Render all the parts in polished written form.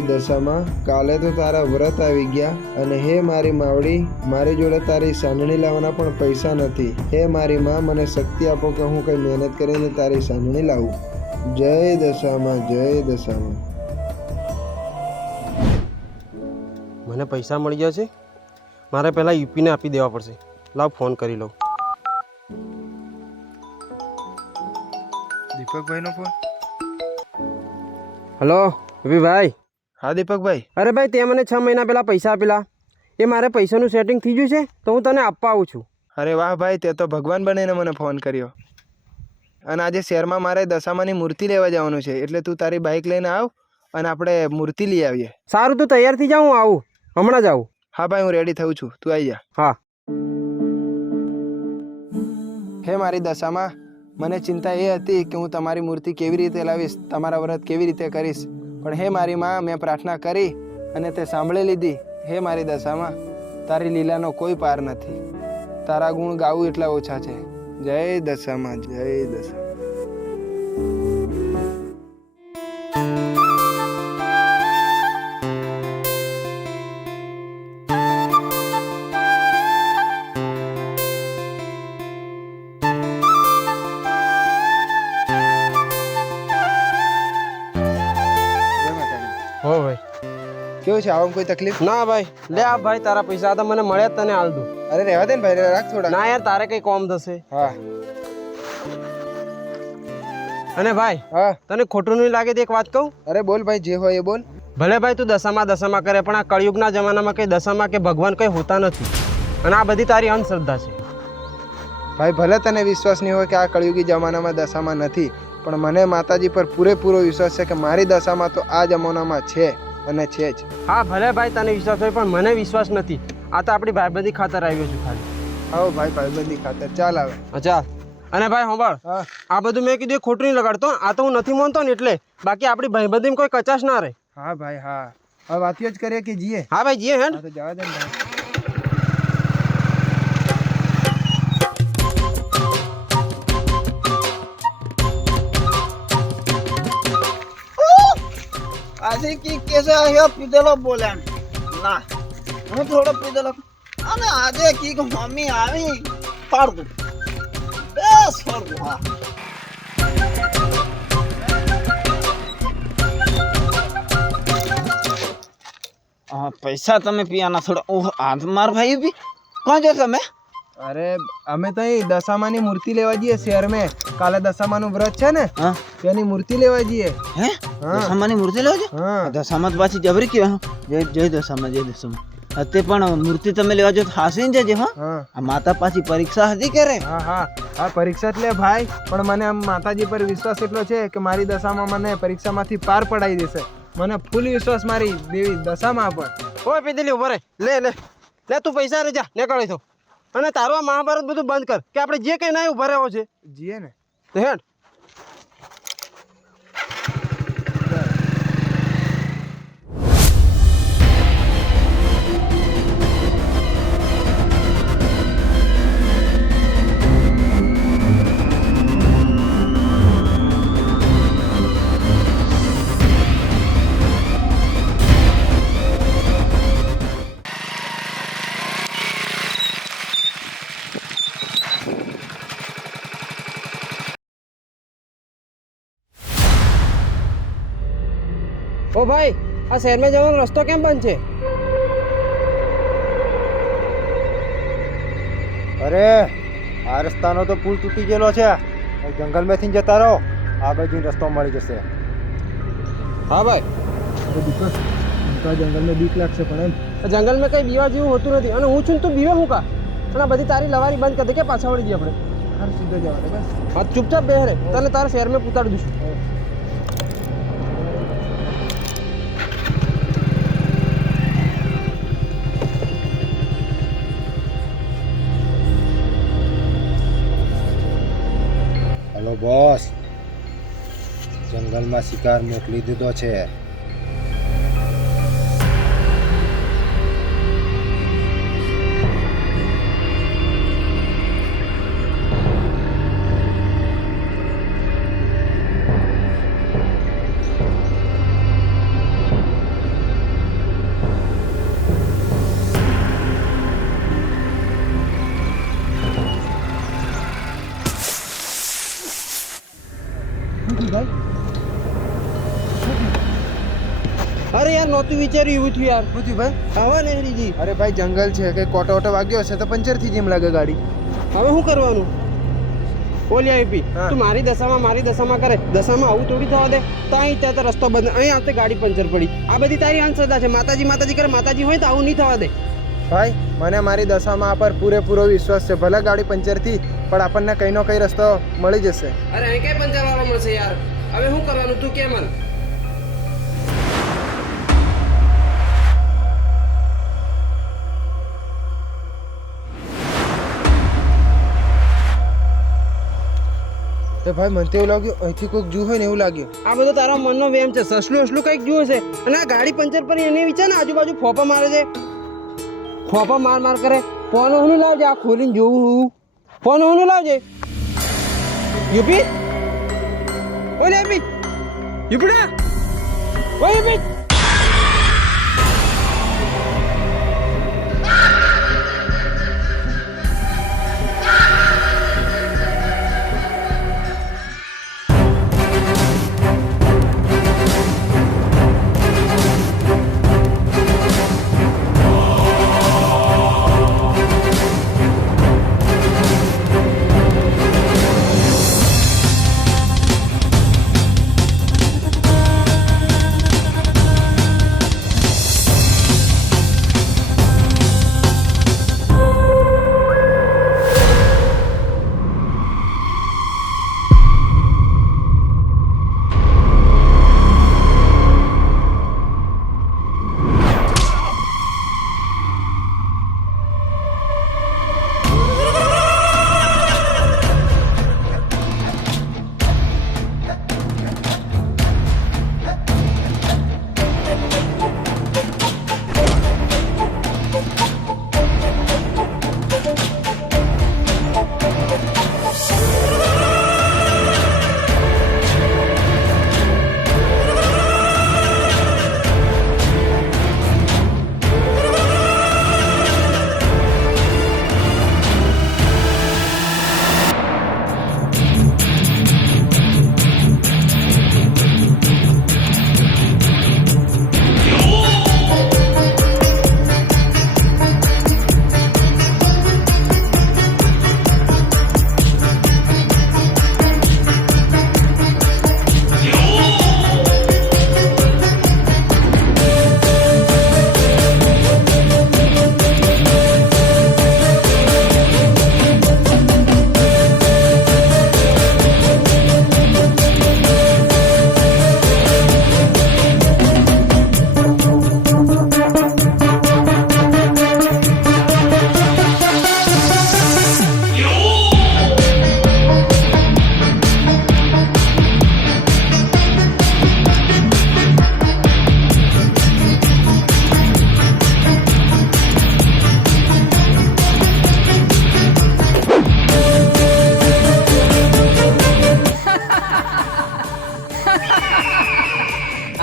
મારી દશામાં, કાલે તો તારા વ્રત આવી ગયા અને હે મારી માવડી, મારી જોડે તારી સાંજણી લાવવાના પણ પૈસા નથી. હે મારી માં, મને શક્તિ આપો કે હું કઈ મહેનત કરીને તારી સાંજણી લાવું. જય દશામાં, જય દશામાં. મને પૈસા મળી ગયા છે. મારે પહેલાં યુપીને આપી દેવા પડશે. લાવ ફોન કરી લઉં. દીપકભાઈનો ફોન. હલો ભાઈ. હા દીપકભાઈ. અરે ભાઈ, તે મને 6 મહિના પહેલાં પૈસા આપેલા, એ મારે પૈસાનું સેટિંગ થઈ ગયું છે, તો હું તને આપવા આવું છું. અરે વાહ ભાઈ, તે તો ભગવાન બનીને મને ફોન કર્યો. અને આજે શહેરમાં મારે દશામાની મૂર્તિ લેવા જવાનું છે, એટલે તું તારી બાઇક લઈને આવ અને આપણે મૂર્તિ લઈ આવીએ. સારું, તું તૈયાર થઈ જા, હું આવું હમણાં જ આવું. હા ભાઈ, હું રેડી થઉં છું, તું આવી જા. હા. હે મારી દશામાં, મને ચિંતા એ હતી કે હું તમારી મૂર્તિ કેવી રીતે લાવીશ, તમારા વ્રત કેવી રીતે કરીશ, પણ હે મારી માં, મેં પ્રાર્થના કરી અને તે સાંભળી લીધી. હે મારી દશામાં, તારી લીલાનો કોઈ પાર નથી. તારા ગુણ ગાવું એટલા ઓછા છે. જય દશામાં, જય દશા. હો ભાઈ. કેવું છે, આવવામાં કોઈ તકલીફ? ના ભાઈ, લે આ ભાઈ, તારા પૈસા તો મને મળ્યા, તને હાલ દઉં. અરે રહેવા દે ને ભાઈ, રાખ થોડા. ના યાર, તારે કઈ કોમ થશે. હા. અને ભાઈ, હા. તને ખોટું નહીં લાગે તો એક વાત કહું? અરે બોલ ભાઈ, જે હોય એ બોલ. ભલે ભાઈ તું દશામાં કરે, પણ આ કળિયુગના જમાનામાં કઈ દશામાં કે ભગવાન કઈ હોતા નથી, અને આ બધી તારી અંધશ્રદ્ધા છે. ભાઈ, ભલે તને વિશ્વાસ નહીં હોય કે આ કળિયુગી જમાનામાં દશામાં નથી, પણ મને માતાજી પર પૂરેપૂરો વિશ્વાસ છે કે મારી દશામાં તો આ જમાનામાં છે અને છે જ. હા ભલે ભાઈ, તને વિશ્વાસ હોય, પણ મને વિશ્વાસ નથી. આ તો આપણી ભાઈબંધી ખાતર આવ્યો છું ખાલી. આવો ભાઈ, ભાઈબંધી ખાતર. ચાલ આવે. ચાલ. અને ભાઈ સાંભળ, હા. આ બધું મેં કીધું ખોટું નહીં લગાડતો. આ તો હું નથી માનતો ને, એટલે બાકી આપણી ભાઈબંધીમાં કોઈ કચાશ ના રહે. હા ભાઈ, હા. હવે વાતીઓ જ કરીએ કે જીએ? હા ભાઈ, જીએ. હેડ તો જવા દે ને ભાઈ. આજે કી કેસે આયો પીધેલો બોલ્યા ના, હું થોડો પીધેલો અને આજે કી મમ્મી આવી પાડ દઉં બસ પાડ દઉં. હા પૈસા તમે પીવાના થોડા. ઓહ, હાથ માર ભાઈ બી કોણ છો તમે? અરે અમે તો અહીં દશામાની મૂર્તિ લેવા જઈએ શહેર મેં. કાલે દશામાનું વ્રત છે ને, હા, તેની મૂર્તિ લેવા જઈએ. હે દશામાની મૂર્તિ લેવા છો? હા. દશામાં તો પાછી જબરી કહેવાય. જય જય દશામાં, જય દશામાં. તે પણ મૂર્તિ તમે લેવા જો હાસીને જજે. હા, હા. આ માતા પાછી પરીક્ષા હતી કરે. હા હા હા, પરીક્ષા જ લે ભાઈ, પણ મને આમ માતાજી પર વિશ્વાસ એટલો છે કે મારી દશામાં મને પરીક્ષામાંથી પાર પડાવી દેશે. મને ફૂલ વિશ્વાસ મારી દેવી દશામાં પર. ઓય પીધેલી ઉભો રે. લે તું પૈસા રે, જા નીકળી તો. અને તારું આ મહાભારત બધું બંધ કર, કે આપણે જે કઈ ના ઉભા રહ્યો છે જીએ ને તો હેડ. ઓ ભાઈ, આ શહેરમાં જવાનો રસ્તો કેમ બંધ છે? અરે આ રસ્તાનો તો પુલ તૂટી ગયેલો છે. જંગલમાંથી જતા રહો, આગળ જઈને રસ્તો મળી જશે. હા ભાઈ. જંગલમાં બીક લાગશે, પણ એમ જંગલમાં કઈ બીવા જેવું હોતું નથી, અને હું છું ને તું બીવે હું કા? અને આ બધી તારી લવારી બંધ કરી દે, કે પાછા વળી જઈએ આપણે. હાર સીધો જવા દે બસ. હા ચૂપચાપ બેહ રે, તને તારા શહેરમાં પૂતાડી દઈશું. હેલો બોસ, જંગલમાં શિકાર મોકલી દીધો છે. અરે યાર નહોતું વિચાર્યું એવું થયું યાર. શું થયું ભાઈ? હવા નહીં રીજી. અરે ભાઈ જંગલ છે, કઈ કોટો ઓટો વાગ્યો હશે તો પંચર થઈ જેમ લાગે ગાડી. હવે શું કરવાનું? ઓલી આઈપી હા. તું મારી દશામાં કરે. દશામાં આવું થોડી થવા દે. તો અહીં ત્યાં તો રસ્તો બંધ, અહીં આવતે ગાડી પંચર પડી. આ બધી તારી અંધશ્રદ્ધા છે. માતાજી કરે, માતાજી હોય તો આવું નહીં થવા દે. ભાઈ મને મારી દશામાં આ પર પૂરેપૂરો વિશ્વાસ છે. ભલે ગાડી પંચર થી, પણ આપણને કઈનો કઈ રસ્તો મળી જશે. અરે અહીં કઈ પંચર વાળો મળશે યાર. હવે શું કરવાનું તું કે મને? તો ભાઈ મને તો એવું લાગ્યું અહીંથી કોઈક જુ હોય ને એવું લાગ્યું. આ બધો તારા મનનો વેમ છે. સસલું અસલું કંઈક જુએ છે. અને આ ગાડી પંચર પર એને વિચાર ને આજુબાજુ ફોપા મારે છે. ફોપા માર કરે. ફોન હું લાવજે, આ ખોલીને જોવું હું. ફોન હું લાવજે. યુપી ઓલે યુપી યુપડા ઓય યુપી.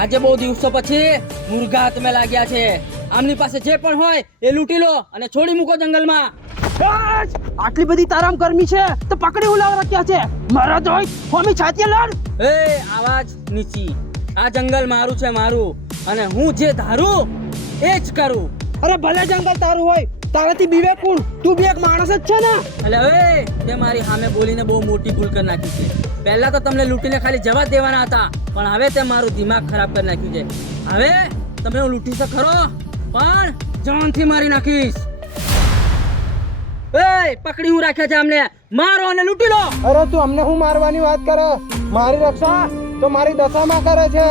આજે બહુ દિવસો પછી મુર્ગા હાથમાં લાગ્યા છે. આમની પાસે જે પણ હોય એ લૂંટી લો અને છોડી મૂકો જંગલમાં. આટલી બધી તારામ ગરમી છે તો પકડી ઉલાવ રાખ્યા છે. મારા તો હોમી છાતીએ લડ. એ આવાજ નીચી. આ જંગલ મારું છે, મારું. અને હું જે ધારું એ જ કરું. અરે ભલે જંગલ તારું હોય, તારાથી બીવે કોણ? તું બી એક માણસ જ છે ને. એટલે હવે તે મારી સામે બોલીને બહુ મોટી ભૂલ કરી નાખી છે. પહેલા તો તમને લૂંટીને ખાલી જવા જ દેવાના હતા, પણ હવે તે મારું દિમાગ ખરાબ કરી નાખ્યું છે. હવે તમે હું લૂંટીશ તો ખરો, પણ જાનથી મારી નાખીશ. એ પકડી હું રાખ્યા છે અમને. મારો અને લૂંટી લો. અરે તું અમને હું મારવાની વાત કરે? મારી રક્ષા તો મારી દશામાં કરે છે.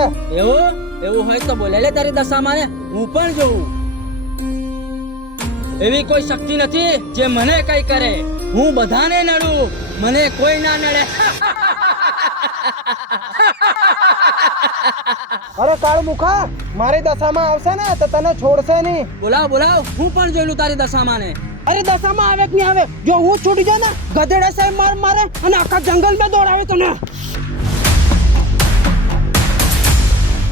એવું હોય તો બોલે લે તારી દશામાં ને હું પણ જોઉં. એવી કોઈ શક્તિ નથી જે મને કઈ કરે. હું બધાને નડું, મને કોઈ ના નડે. અરે કાળ મુખા, મારી દશામાં આવશે ને તો તને છોડશે નહીં. બોલાવ હું પણ જોયેલું તારી દશામાં ને. અરે દશામાં આવે કે નહીં આવે, જો હું છૂટી જાય ને ગધેડા સાહેબ મારે અને આખા જંગલમાં દોડાવે તને.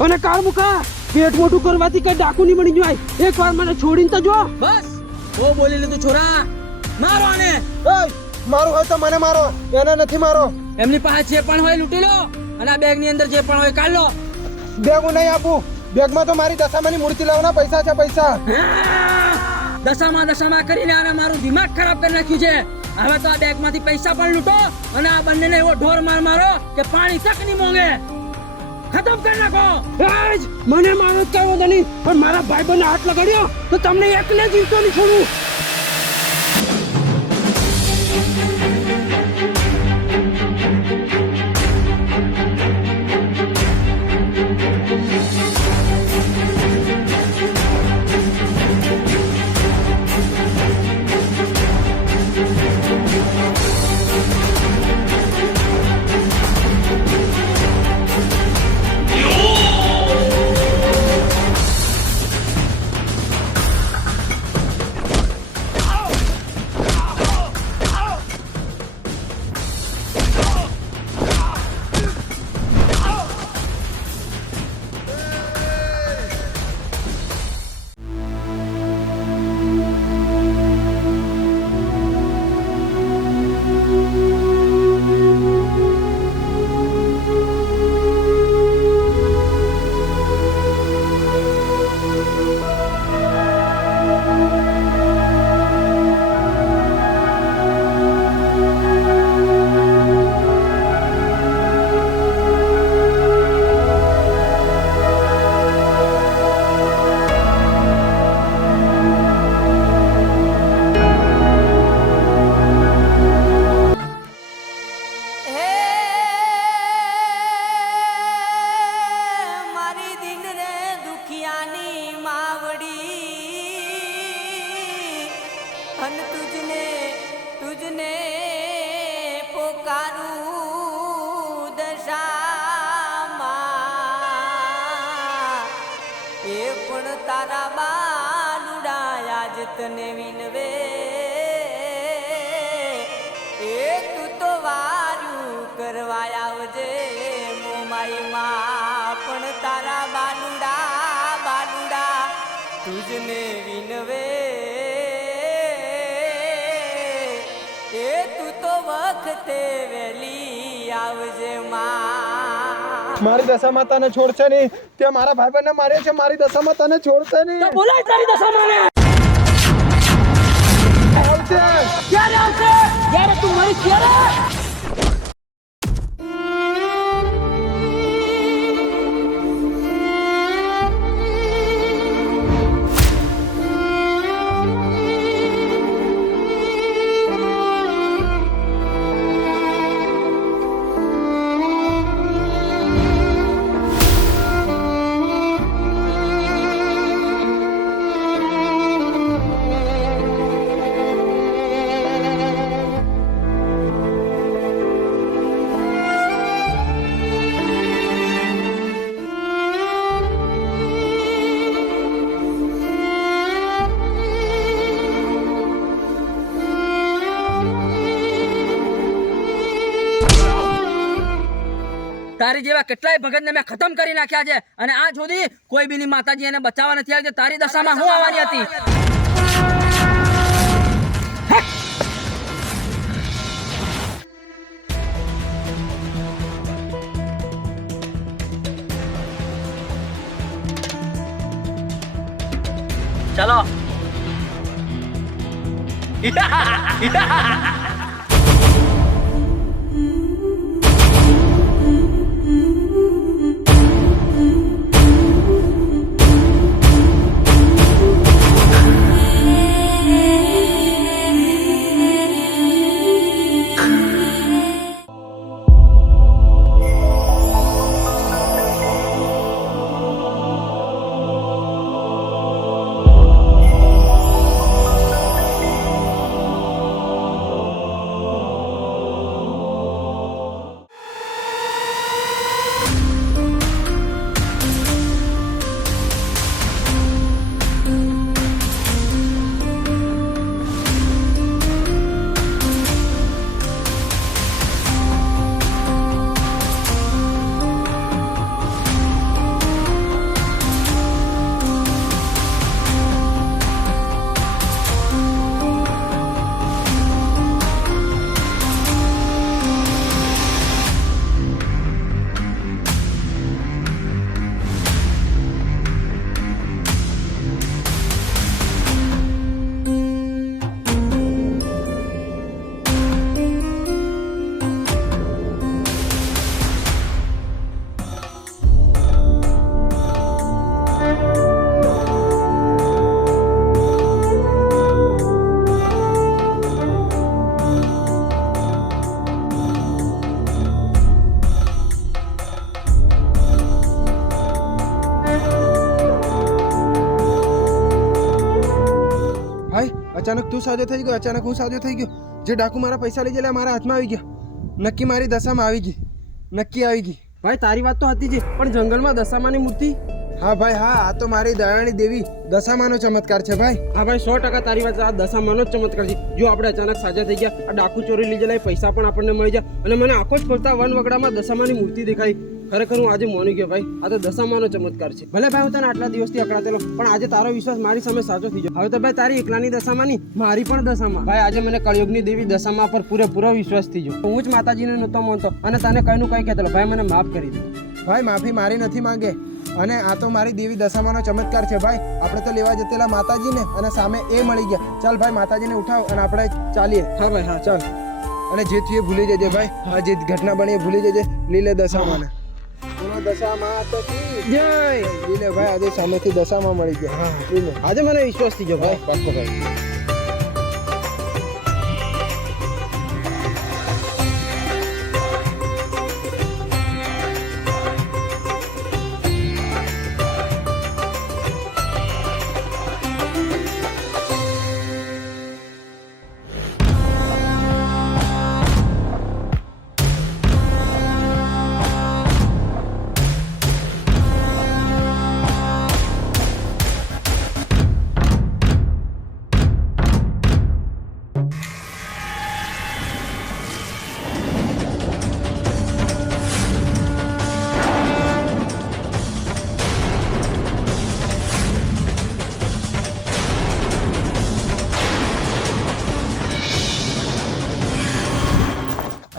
અને કાળ મુખા, પેટ મોટું કરવાથી કઈ ડાકુ નહીં બની જાય. એક વાર મને છોડીને તો જો. બસ બહુ બોલી લીધું છોરા. મારો આને. મારું હોય તો મને મારો, એને નથી મારો. એમની પાસે જે પણ હોય લૂંટી લો અને આ બેગ ની અંદર જે પણ હોય કાઢ લો. બેગ હું નહીં આપું. બેગમાં તો મારી દશામાની મૂર્તિ લાવવાના પૈસા છે, પૈસા. દશામાં કરીને આને મારું દિમાગ ખરાબ કરી નાખ્યું છે. હવે તો આ બેગમાંથી પૈસા પણ લૂંટો અને આ બંનેને એવો ઢોર મારો કે પાણી તક નહીં મોંઘે. ખતમ કરી નાખો. આજ મને મારો જ કઈ વાંધો નહીં, પણ મારા ભાઈબંધને હાથ લગાડ્યો તો તમને એકને જીવતો નહીં છોડું. તારા બાલુડા આજ તને વિનવે એ તું તો વાર્યું કરવા આવજે મોમાઈ માં પણ તારા બાલુડા તુજને વિનવે એ તું તો વખતે વેલી આવજે માં. મારી દશામાં તને છોડશે નહીં. તે મારા ભાઈબંધને માર્યો છે. મારી દશામાં તને છોડશે નહીં. તો બોલાય તારી દશામાને. આવશે. ક્યારે આવશે? જ્યારે તું મરી ત્યારે. તારી જેવા કેટલાય ભગતને મેં ખતમ કરી નાખ્યા છે અને આ સુધી કોઈ બીની માતાજી એને બચાવવા નથી આવી. તારી દશામાં હું આવવાની હતી. ચલો. અચાનક તું સાજો થઈ ગયો, અચાનક હું સાજો થઈ ગયો. જે ડાકુ મારા પૈસા લઈ ગયેલા મારા હાથમાં આવી ગયા. નક્કી મારી દશામાં આવી ગઈ, નક્કી આવી ગઈ. ભાઈ તારી વાત તો હતી જ, પણ જંગલમાં દશામાની મૂર્તિ. હા ભાઈ હા, આ તો મારી દયાળી દેવી દશામાનો ચમત્કાર છે ભાઈ. હા ભાઈ 100% તારી વાત, આ દશામાનો જ ચમત્કાર છે. જો આપણે અચાનક સાજા થઈ ગયા, આ ડાકુ ચોરી લઈ ગયેલા, પૈસા પણ આપણને મળી જાય, અને મને આંખો જ ખોલતા વન વગડામાં દશામાની મૂર્તિ દેખાઈ. ખરેખર હું આજે માની ગયો ભાઈ, આ તો દશામાનો ચમત્કાર છે. ભલે ભાઈ હું તને આટલા દિવસથી અકળાતેલો, પણ આજે તારો વિશ્વાસ મારી સામે સાચો થઈ ગયો. હવે તો ભાઈ તારી એકલાની દશામાની, મારી પણ દશામાં. ભાઈ આજે મને કળયુગની દેવી દશામાં પર પૂરેપૂરો વિશ્વાસ થઈ ગયો. હું જ માતાજીને નહોતો માનતો અને તને કઈનું કઈ કહેતો. ભાઈ મને માફ કરી દે. ભાઈ માફી મારી નથી માંગે, અને આ તો મારી દેવી દશામાનો ચમત્કાર છે ભાઈ. આપણે તો લેવા જતેલા માતાજીને, અને સામે એ મળી ગયા. ચાલ ભાઈ માતાજીને ઉઠાવ અને આપણે ચાલીએ. હા ભાઈ હા ચાલ. અને જે થયું એ ભૂલી જજે ભાઈ, આ જે ઘટના બની એ ભૂલી જજે. લીલે દશામાને બોલો દશામાં તો કી જય. લીલે ભાઈ આજે સામેથી દશામાં મળી ગયા. હા લીલે આજે મને વિશ્વાસ થઈ ગયો ભાઈ. પાક્કો ભાઈ.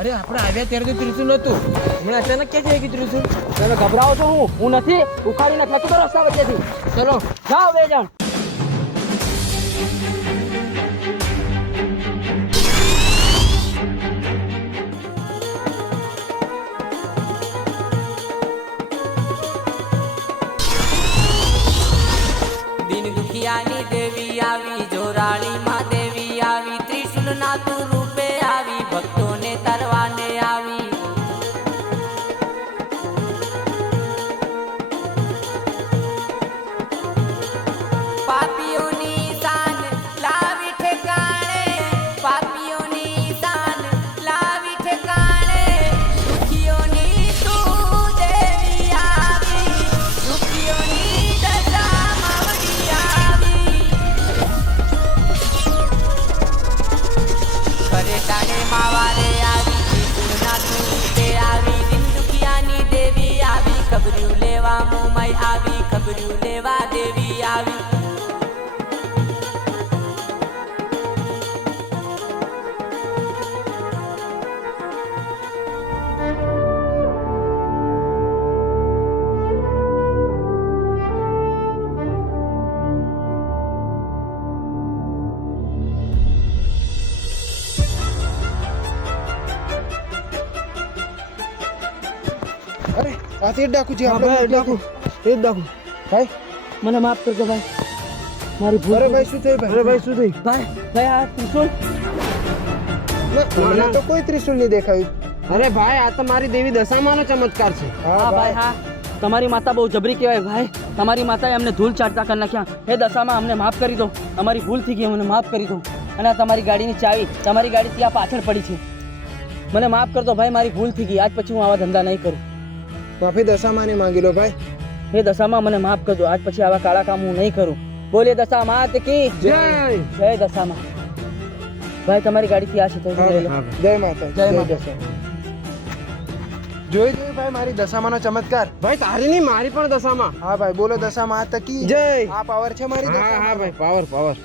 અરે આપણે આવ્યા ત્યારે તો ત્રિશુલ હતું, હમણાં અચાનક ક્યાંથી આવી ગયું ત્રિશુલ? તમે ગભરાવો છો? હું નથી, ઉખાડીને ફેંકી દો રસ્તા વચ્ચેથી. ચલો જાઓ બે જણ. દિન દુખિયાની દેવી આવી, જોરાળીમાં દેવી આવી, ત્રિશુલના તું રૂપે આવી, ભક્તોને તરવાને આવી. પાપીઓની શાન લાવી ઠેકાણે, પાપીઓની શાન લાવી ઠેકાણે, દુખીઓની તું દેવી આવી, દુખીઓની દશામાં વળી આવી. ઘરે ટાણે માવારે આવી, ત્રિશુલના તું રૂપે આવી, દિન દુખિયાની દેવી આવી, ખબર્યું લેવા મોમાઈ આવી, ખબર્યું લેવા દેવી આવી. અરે આ તે જ ડાકુ છે હા આપણે. ભાઈ ડાકુ, એ જ ડાકુ. ભાઈ મને માફ કરજો ભાઈ, મારી ભૂલ. અરે ભાઈ શું થયું ભાઈ? અરે ભાઈ શું થઈ? ભાઈ ભાઈ આ ત્રિશુલ. મને તો કોઈ ત્રિશુલ નહીં દેખાયું. અરે ભાઈ આ તો મારી દેવી દશામાનો ચમત્કાર છે. હા ભાઈ હા, તમારી માતા બહુ જબરી કહેવાય ભાઈ. તમારી માતાએ અમને ધૂળ ચાટતા કરી નાખ્યા. હે દશામાં અમને માફ કરી દો, અમારી ભૂલ થઈ ગઈ, અમને માફ કરી દો. અને આ તમારી ગાડીની ચાવી, તમારી ગાડી ત્યાં પાછળ પડી છે. મને માફ કરી દો ભાઈ, મારી ભૂલ થઈ ગઈ. આજ પછી હું આવા ધંધા નહીં કરું. માફી દશામાને માંગી લો ભાઈ. હે દશામાં મને માફ કરજો, આજ પછી આવા કાળા કામ હું નહીં કરું. બોલે દશામાં કી જય. જય દશામાં. ભાઈ તમારી ગાડીથી આ છે તો લઈ લો. જય માતા. જય માતા. જોઈ ભાઈ મારી દશામાનો ચમત્કાર. ભાઈ તારી નહીં, મારી પણ દશામાં. હા ભાઈ બોલો દશામાં તકી જય. આ પાવર છે મારી હા દશામાં. હા ભાઈ પાવર પાવર.